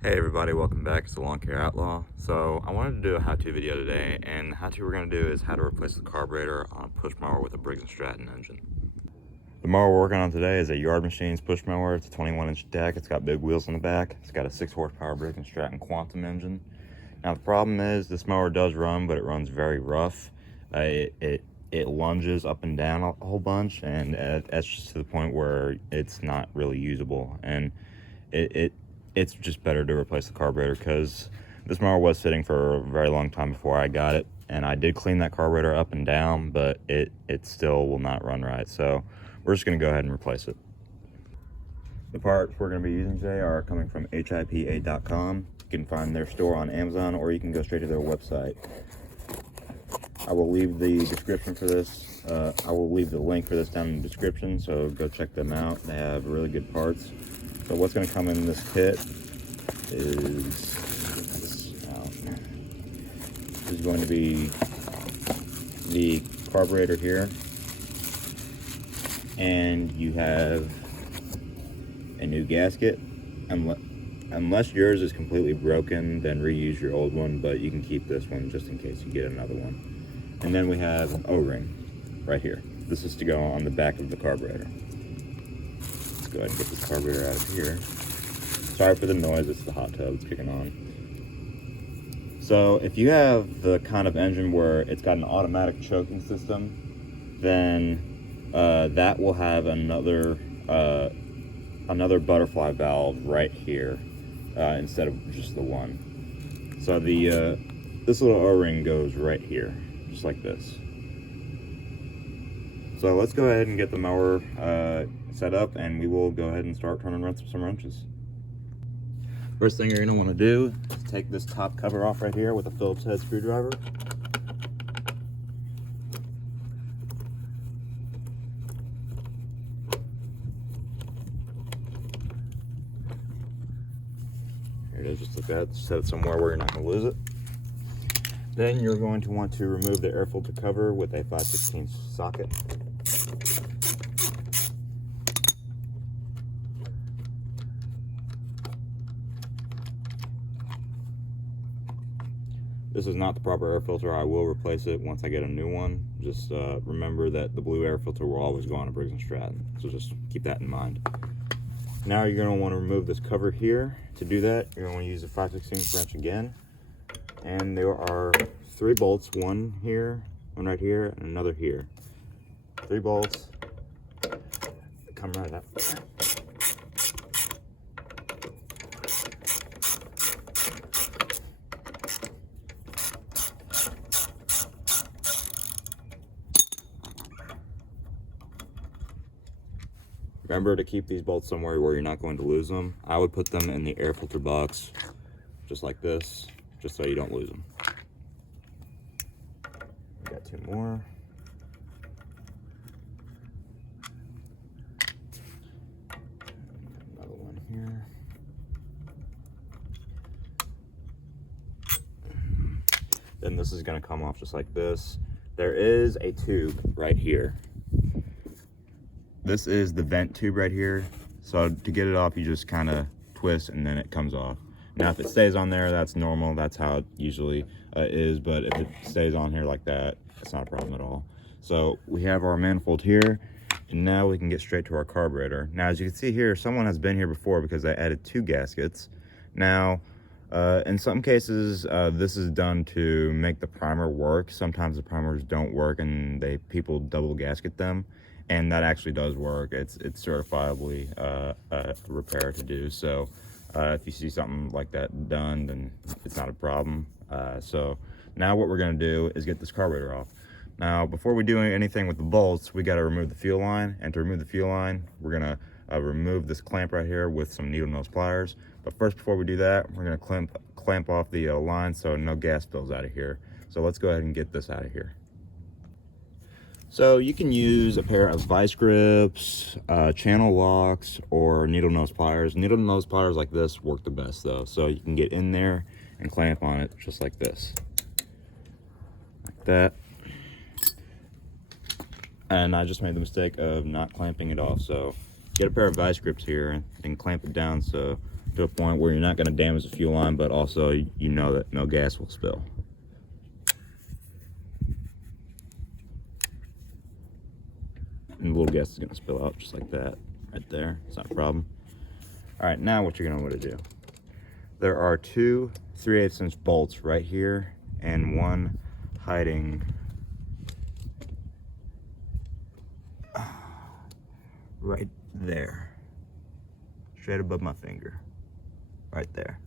Hey everybody, welcome back. It's the Lawn Care Outlaw. So I wanted to do a how-to video today, and the how-to we're going to do is how to replace the carburetor on a push mower with a Briggs and Stratton engine. The mower we're working on today is a Yard Machines push mower. It's a 21-inch deck. It's got big wheels on the back. It's got a 6-horsepower Briggs and Stratton Quantum engine. Now the problem is this mower does run, but it runs very rough. It lunges up and down a whole bunch, and that's just to the point where it's not really usable. And it's just better to replace the carburetor because this mower was sitting for a very long time before I got it, and I did clean that carburetor up and down, but it still will not run right. So we're just going to go ahead and replace it. The parts we're going to be using today are coming from HiPA.com. You can find their store on Amazon, or you can go straight to their website. I will leave the description for this. I will leave the link for this down in the description, so go check them out. They have really good parts. So what's going to come in this kit is going to be the carburetor here, and you have a new gasket. Unless yours is completely broken, then reuse your old one, but you can keep this one just in case you get another one. And then we have an O-ring right here. This is to go on the back of the carburetor. Let's go ahead and get this carburetor out of here. Sorry for the noise, it's the hot tub, it's kicking on. So if you have the kind of engine where it's got an automatic choking system, then that will have another butterfly valve right here instead of just the one. So this little O-ring goes right here, just like this. So let's go ahead and get the mower set up, and we will go ahead and start trying to run some wrenches. First thing you're going to want to do is take this top cover off right here with a Phillips head screwdriver. Here it is, just like that. Set it somewhere where you're not going to lose it. Then you're going to want to remove the air filter cover with a 5/16 socket. This is not the proper air filter. I will replace it once I get a new one. Just remember that the blue air filter will always go on a Briggs and Stratton, so just keep that in mind. Now you're going to want to remove this cover here. To do that, you're going to want to use a 5/16 wrench again. And there are 3 bolts, one here, one right here, and another here. 3 bolts. Come right up. Remember to keep these bolts somewhere where you're not going to lose them. I would put them in the air filter box, just like this, just so you don't lose them. We got 2 more. Another one here. Then this is going to come off just like this. There is a tube right here. This is the vent tube right here. So to get it off, you just kind of twist and then it comes off. Now if it stays on there, that's normal. That's how it usually is. But if it stays on here like that, it's not a problem at all. So we have our manifold here, and now we can get straight to our carburetor. Now as you can see here, someone has been here before because I added 2 gaskets. Now in some cases, this is done to make the primer work. Sometimes the primers don't work and people double gasket them. And that actually does work. It's certifiably a repair to do. So if you see something like that done, then it's not a problem. So now what we're gonna do is get this carburetor off. Now, before we do anything with the bolts, we gotta remove the fuel line. And to remove the fuel line, we're gonna remove this clamp right here with some needle nose pliers. But first, before we do that, we're gonna clamp off the line so no gas spills out of here. So let's go ahead and get this out of here. So you can use a pair of vice grips, channel locks, or needle nose pliers. Needle nose pliers like this work the best though. So you can get in there and clamp on it just like this. Like that. And I just made the mistake of not clamping it off. So get a pair of vice grips here and clamp it down so to a point where you're not going to damage the fuel line, but also you know that no gas will spill. And the little gas is going to spill out just like that right there. It's not a problem. All right, now what you're going to want to do. There are two 3/8 inch bolts right here and one hiding right there, straight above my finger, right there.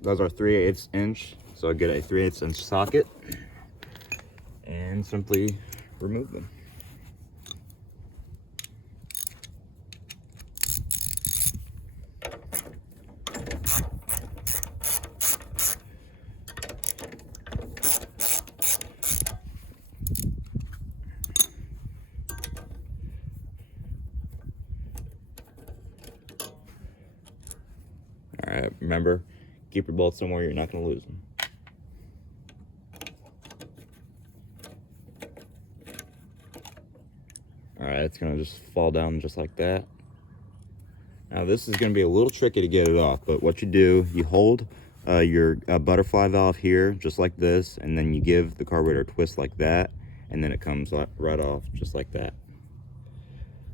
Those are 3/8 inch, so I get a 3/8 inch socket and simply remove them. All right, remember, keep your bolts somewhere you're not going to lose them. All right, it's going to just fall down just like that. Now this is going to be a little tricky to get it off, but what you do, you hold your butterfly valve here just like this, and then you give the carburetor a twist like that, and then it comes right off just like that.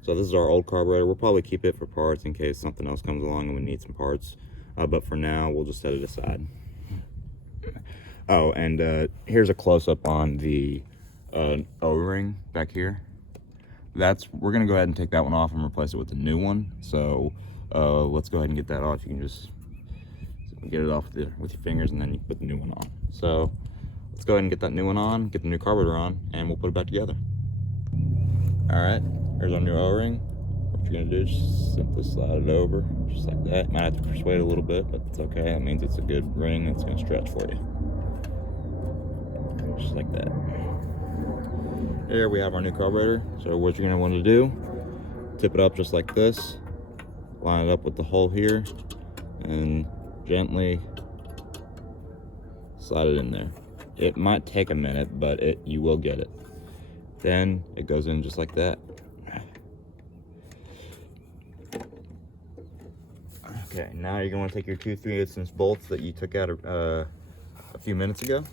So this is our old carburetor. We'll probably keep it for parts in case something else comes along and we need some parts, but for now we'll just set it aside. Oh, and here's a close-up on the O-ring back here. We're gonna go ahead and take that one off and replace it with a new one. So let's go ahead and get that off. You can just get it off with your fingers, and then you put the new one on. So let's go ahead and get that new one on, get the new carburetor on, and we'll put it back together. All right, here's our new O-ring. What you're gonna do is just simply slide it over, just like that. Might have to persuade it a little bit, but it's okay. That means it's a good ring. It's gonna stretch for you, just like that. There we have our new carburetor. So what you're going to want to do, tip it up just like this, line it up with the hole here, and gently slide it in there. It might take a minute, but you will get it. Then it goes in just like that. Okay, now you're going to take your two 3/8 inch bolts that you took out a few minutes ago.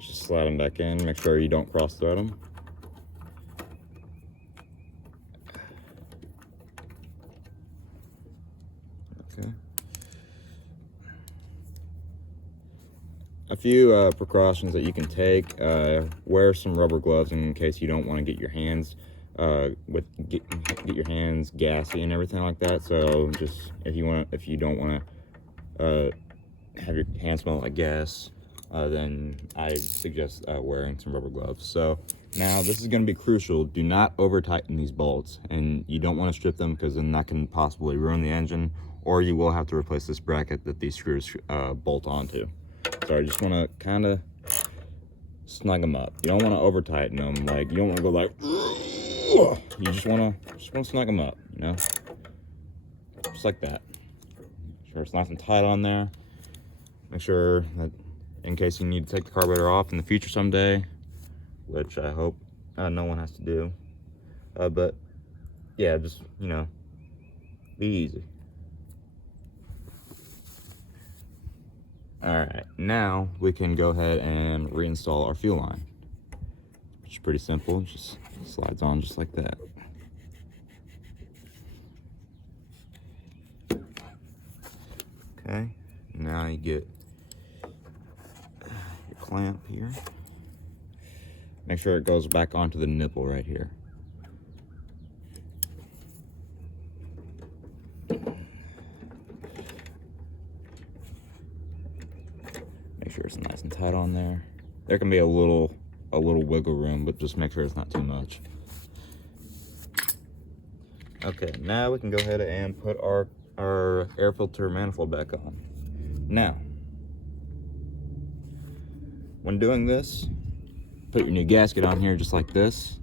Just slide them back in, make sure you don't cross thread them. Okay. A few precautions that you can take. Wear some rubber gloves in case you don't want to get your hands get your hands gassy and everything like that. So just if you don't want to have your hands smell like gas, then I suggest wearing some rubber gloves. So now this is going to be crucial. Do not over tighten these bolts, and you don't want to strip them because then that can possibly ruin the engine, or you will have to replace this bracket that these screws bolt onto. So I just want to kind of snug them up. You don't want to over tighten them. Like, you don't want to go like, you just want to snug them up, you know, just like that. Make sure it's nice and tight on there. Make sure that in case you need to take the carburetor off in the future someday, which I hope no one has to do. But yeah, just, you know, be easy. All right, now we can go ahead and reinstall our fuel line, which is pretty simple. It just slides on just like that. Okay, now you get your clamp here. Make sure it goes back onto the nipple right here. Make sure it's nice and tight on there. There can be a little wiggle room, but just make sure it's not too much. Okay, now we can go ahead and put our air filter manifold back on. Now, when doing this, put your new gasket on here just like this.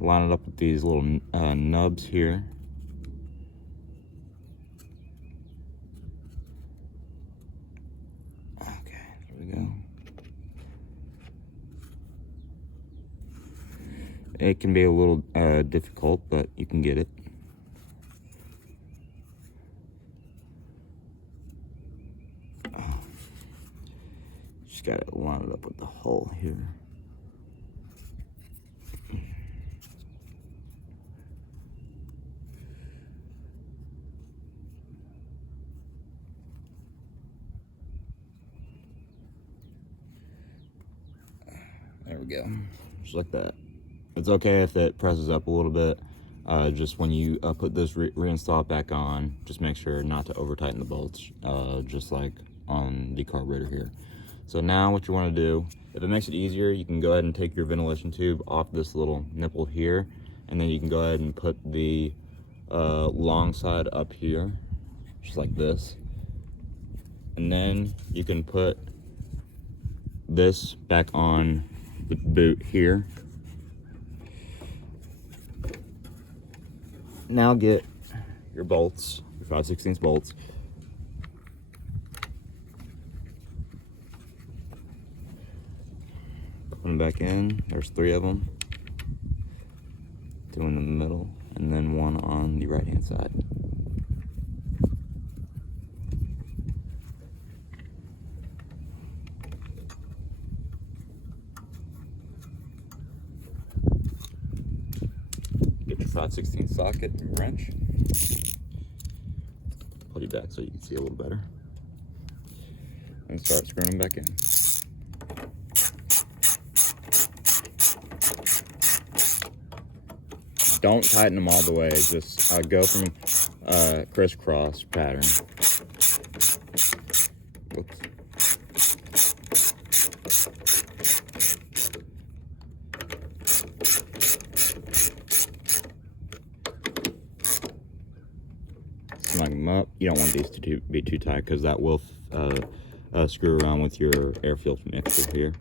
Line it up with these little nubs here. Okay, there we go. it can be a little difficult, but you can get it. Just gotta line it up with the hole here. There we go, just like that. It's okay if it presses up a little bit. Just when you put this reinstall it back on, just make sure not to over tighten the bolts, just like on the carburetor here. So now what you want to do, if it makes it easier, you can go ahead and take your ventilation tube off this little nipple here, and then you can go ahead and put the long side up here, just like this. And then you can put this back on the boot here. Now get your bolts, your 5/16 bolts. Put them back in. There's 3 of them. 2 in the middle, and then 1 on the right hand side. Get your 5/16 socket and wrench. Pull you back so you can see a little better. And start screwing them back in. Don't tighten them all the way, just go from crisscross pattern. Whoops. Snug them up. You don't want these to be too tight because that will screw around with your air filter mixer here.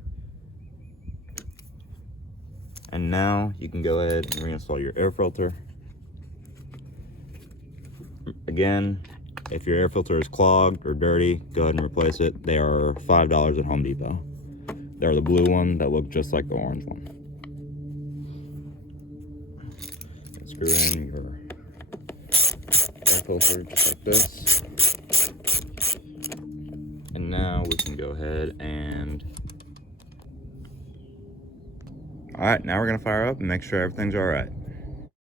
And now you can go ahead and reinstall your air filter. Again, if your air filter is clogged or dirty, go ahead and replace it. They are $5 at Home Depot. They're the blue one that look just like the orange one. Screw in your air filter just like this. And now we can go ahead and... All right, now we're gonna fire up and make sure everything's all right.